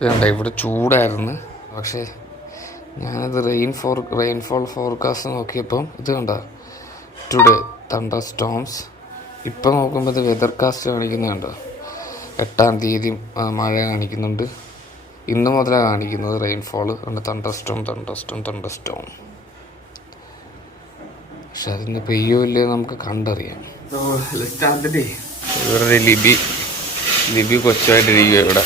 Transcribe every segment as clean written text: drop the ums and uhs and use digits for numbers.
ഇതുണ്ട ഇവിടെ ചൂടായിരുന്നു, പക്ഷേ ഞാനത് റെയിൻഫോൾ ഫോർകാസ്റ്റ് നോക്കിയപ്പം ഇത് കണ്ട ടുഡേ തണ്ടർ സ്റ്റോംസ്. ഇപ്പം നോക്കുമ്പോൾ ഇത് വെതർ കാസ്റ്റ് കാണിക്കുന്നുണ്ട്, 8-ാം തീയതി മഴ കാണിക്കുന്നുണ്ട്. ഇന്ന് മുതലാണ് കാണിക്കുന്നത് റെയിൻഫോൾ. Thunder Storm. പക്ഷെ അതിന് പെയ്യോ ഇല്ലേ നമുക്ക് കണ്ടറിയാം. ഇവരുടെ ലിബി കൊച്ചായിട്ടിരിക്കുക ഇവിടെ.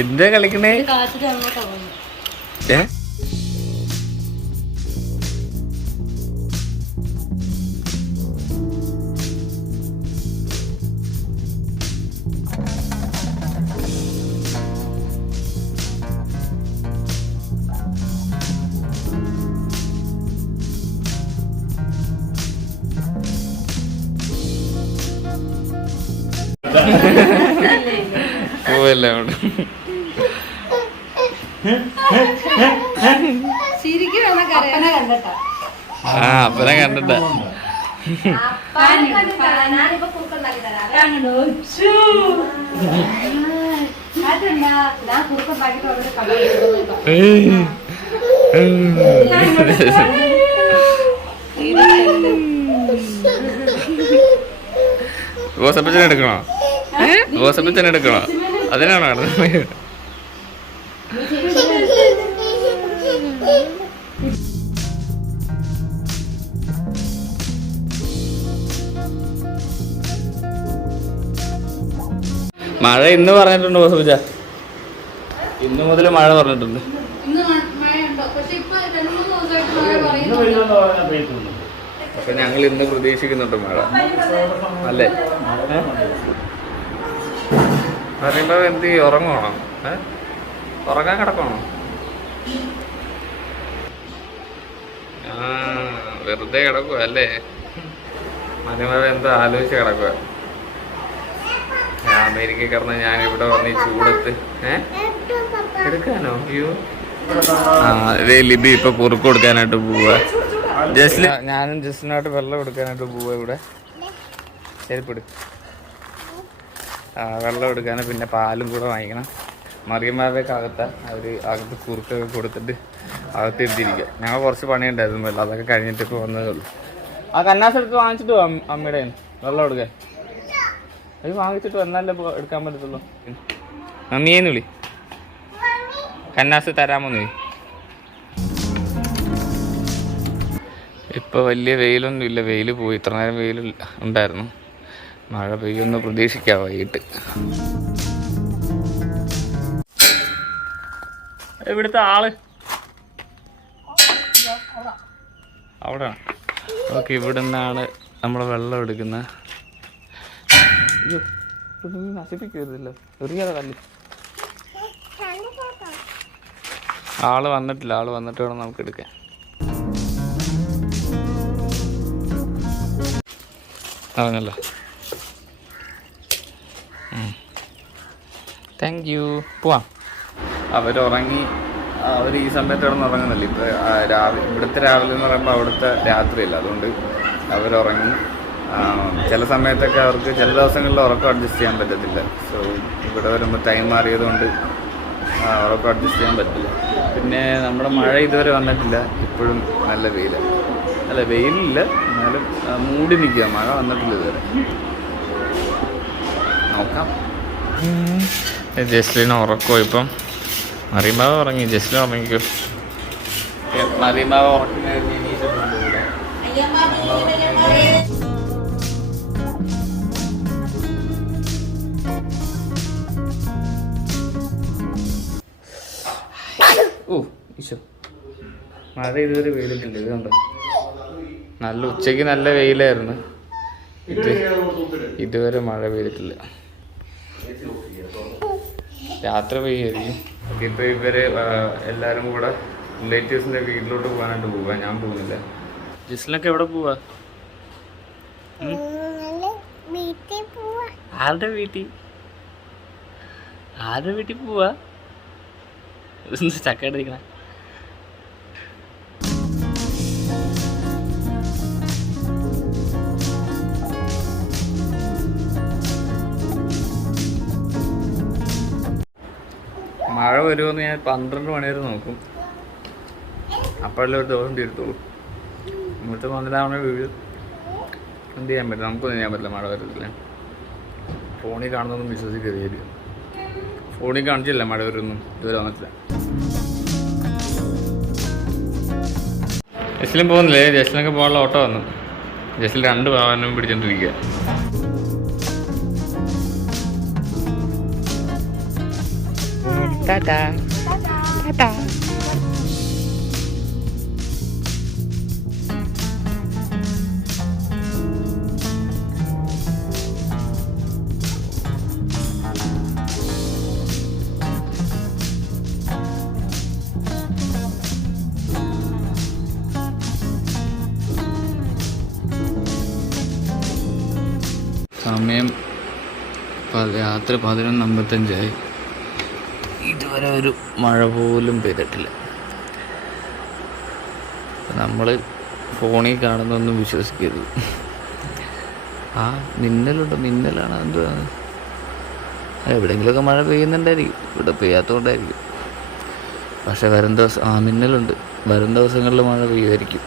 എന്താ കളിക്കണേ? പോവല്ലേ അവിടെ. അപ്പനെ കണ്ടിട്ടാ. ഗോസപ്പച്ചനെ എടുക്കണോ? ഗോസപ്പച്ചനെ എടുക്കണോ? അതിനാണോ കാണുന്നത്? മഴ ഇന്ന് പറഞ്ഞിട്ടുണ്ട് ഗോസപ്പച്ച, ഇന്ന് മുതൽ മഴ പറഞ്ഞിട്ടുണ്ട്. പക്ഷെ ഞങ്ങൾ ഇന്ന് പ്രതീക്ഷിക്കുന്നുണ്ട് മഴ, അല്ലേ? പറയുമ്പോ എന്ത് ഉറങ്ങണോ? ഉറങ്ങാൻ കിടക്കണോ? വെറുതെ കിടക്കുക അല്ലേ? മനുമഴ എന്തോ ആലോചിച്ച് കിടക്കുക. ഞാൻ അമേരിക്കയിൽ കിടന്ന് ഞാൻ ഇവിടെ വന്ന് ഈ ചൂടത്ത് എടുക്കാനോ? അയ്യോ. ലിബി ഇപ്പൊ കുറുക്ക് കൊടുക്കാനായിട്ട് പോവുക. ഞാനും ജസ്റ്റിനായിട്ട് വെള്ളം എടുക്കാനായിട്ട് പോവുക. ഇവിടെ ശരിപ്പെടു. വെള്ളം എടുക്കാനും പിന്നെ പാലും കൂടെ വാങ്ങിക്കണം. മറിയന്മാരുടെയൊക്കെ അവർ അകത്ത് കുറുക്കൊക്കെ കൊടുത്തിട്ട് അകത്ത് ഇരുത്തിരിക്കുക. ഞങ്ങൾ കുറച്ച് പണിയുണ്ടായിരുന്നു, അതൊക്കെ കഴിഞ്ഞിട്ട് ഇപ്പോൾ വന്നതേ ഉള്ളൂ. ആ കന്നാസ് എടുത്ത് വാങ്ങിച്ചിട്ട് പോവാം അമ്മയുടെ വെള്ളം എടുക്കാൻ. അത് വാങ്ങിച്ചിട്ട് വന്നാലേ എടുക്കാൻ പറ്റത്തുള്ളൂ. മമ്മിയേന്ന് വിളി, കന്നാസ് തരാമോന്ന് വിളി. ഇപ്പോൾ വലിയ വെയിലൊന്നും ഇല്ല, വെയിൽ പോയി. ഇത്ര നേരം വെയിൽ ഉണ്ടായിരുന്നു. മഴ പെയ്യൊന്ന് പ്രതീക്ഷിക്കാം വൈകിട്ട്. ഇവിടുത്തെ ആള് അവിടെ. ഓക്കെ, ഇവിടെ നിന്നാണ് നമ്മൾ വെള്ളം എടുക്കുന്നത്. അയ്യോ, നശിപ്പിക്കരുതല്ലോ, ചെറിയ കല്ല്. ആള് വന്നിട്ടില്ല, ആള് വന്നിട്ട് വേണം നമുക്ക് എടുക്കാൻ. പറഞ്ഞല്ലോ, താങ്ക് യു. പോവാം. അവരുറങ്ങി. അവർ ഈ സമയത്ത് കിടന്ന് ഉറങ്ങുന്നില്ല. ഇപ്പോൾ ഇവിടുത്തെ രാവിലെ എന്ന് പറയുമ്പോൾ അവിടുത്തെ രാത്രിയല്ല, അതുകൊണ്ട് അവരുറങ്ങി. ചില സമയത്തൊക്കെ അവർക്ക് ചില ദിവസങ്ങളിൽ ഉറക്കം അഡ്ജസ്റ്റ് ചെയ്യാൻ പറ്റത്തില്ല. സോ ഇവിടെ വരുമ്പോൾ ടൈം മാറിയതുകൊണ്ട് ഉറക്കം അഡ്ജസ്റ്റ് ചെയ്യാൻ പറ്റില്ല. പിന്നെ നമ്മുടെ മഴ ഇതുവരെ വന്നിട്ടില്ല, ഇപ്പോഴും നല്ല വെയിലാണ്. അല്ല, വെയിലില്ല, എന്നാലും മൂടി നിൽക്കുക. മഴ വന്നിട്ടില്ല ഇതുവരെ. നോക്കാം. ജസ്ലിന് ഉറക്കോ ഇപ്പം? മറിയമ്മാവ് ഉറങ്ങി, ജസ്ലിൻ ഉറങ്ങിക്കോ. മറിയമ്മാവ് ഉറങ്ങി. ഓ ഈശോ, മഴ ഇതുവരെ പെയ്തിട്ടില്ല. ഇത് കണ്ടോ, നല്ല ഉച്ചയ്ക്ക് നല്ല വെയിലായിരുന്നു. ഇതുവരെ മഴ പെയ്തിട്ടില്ല. രാത്രി പെയ്യായിരിക്കും. ഇപ്പോൾ ഇവര് എല്ലാവരും കൂടെ റിലേറ്റീവ്സിൻ്റെ വീട്ടിലോട്ട് പോകാനായിട്ട് പോവുക. ഞാൻ പോകുന്നില്ല. ജിസ്ലിനൊക്കെ എവിടെ പോവാ? ആരുടെ വീട്ടിൽ? ആരുടെ വീട്ടിൽ പോവാ? ചക്ക എടുക്കണേ. വരുമെന്ന് ഞാൻ 12 മണി വരെ നോക്കും. അപ്പോഴല്ലേ ഒരു ദിവസം തീർത്തുള്ളൂ. ഇന്നത്തെ 12 വീട് എന്ത് ചെയ്യാൻ പറ്റില്ല, നമുക്കൊന്നും ചെയ്യാൻ പറ്റില്ല. മഴ വരത്തില്ല. ഫോണിൽ കാണുന്നൊന്നും വിശ്വസിക്കരുത്. ഫോണിൽ കാണിച്ചില്ല മഴ വരുമൊന്നും ഇതുവരെ വന്നിട്ടില്ല. ജസ്റ്റിലും പോകുന്നില്ലേ? ജസ്റ്റിലൊക്കെ പോകാനുള്ള ഓട്ടോ വന്നു. ജസ്റ്റിൽ 2 വാഹനം പിടിച്ചോണ്ടിരിക്കുക. ടാറ്റാ ടാറ്റാ. സമയം രാത്രി 11:55. ഇതുവരെ ഒരു മഴ പോലും പെയ്തിട്ടില്ല. നമ്മൾ ഫോണിൽ കാണുന്നൊന്നും വിശ്വസിക്കരുത്. ആ മിന്നലുണ്ട്, മിന്നലാണ്. എന്തുവാണ്, എവിടെയെങ്കിലുമൊക്കെ മഴ പെയ്യുന്നുണ്ടായിരിക്കും, ഇവിടെ പെയ്യാത്തതുകൊണ്ടായിരിക്കും. പക്ഷെ വരും ദിവസം മിന്നലുണ്ട്, വരും ദിവസങ്ങളിൽ മഴ പെയ്യുമായിരിക്കും.